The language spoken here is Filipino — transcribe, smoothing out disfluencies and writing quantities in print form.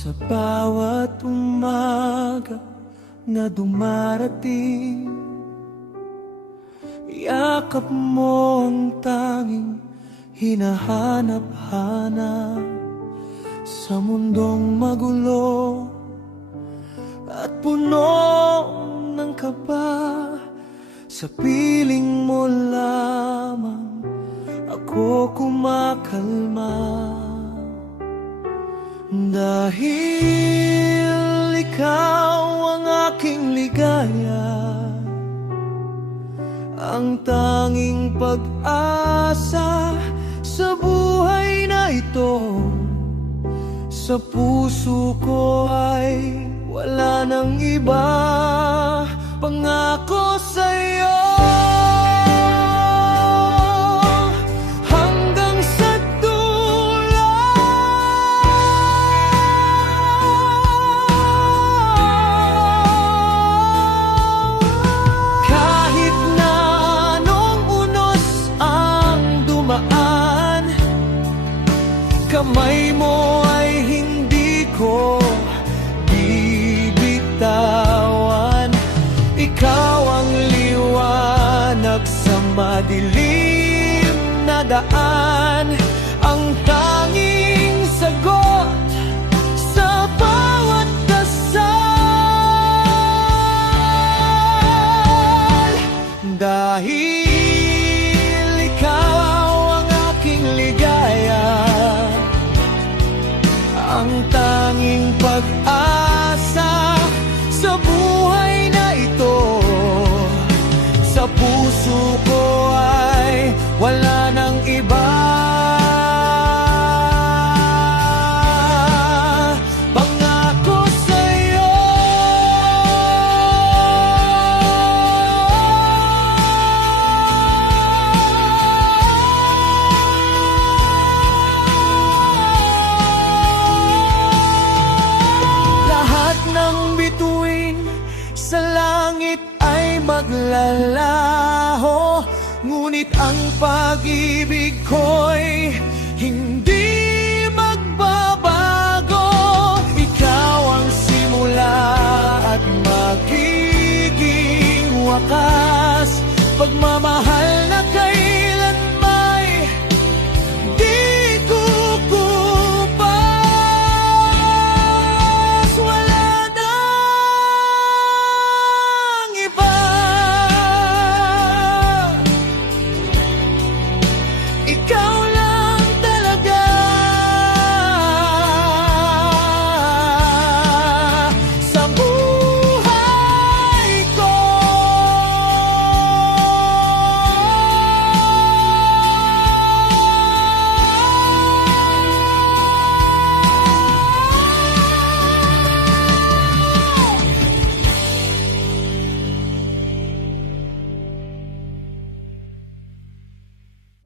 Sa bawat umaga na dumarating, yakap mo ang tanging hinahanap-hanap sa mundong magulo at puno ng kaba. Sa piling mo lamang ako kumakalma, dahil ikaw ang aking ligaya, ang tanging pag-asa sa buhay na ito. Sa puso ko ay wala nang iba, pangako sa'yo. Hanggang sa dulo, kahit na anong unos ang dumaan, kamay mo ay hindi ko bibitawan. Ikaw ang liwanag sa madilim na daan, ang tanging sagot sa bawat dasal. Dahil ikaw ang aking ligaya, ang tanging pag-asa sa buhay na ito. Sa puso ko ay wala nang iba, pangako sa'yo. Lahat ng bituin sa langit ay maglalaho, ngunit ang pag-ibig ko'y hindi magbabago. Ikaw ang simula at magiging wakas, pagmamahal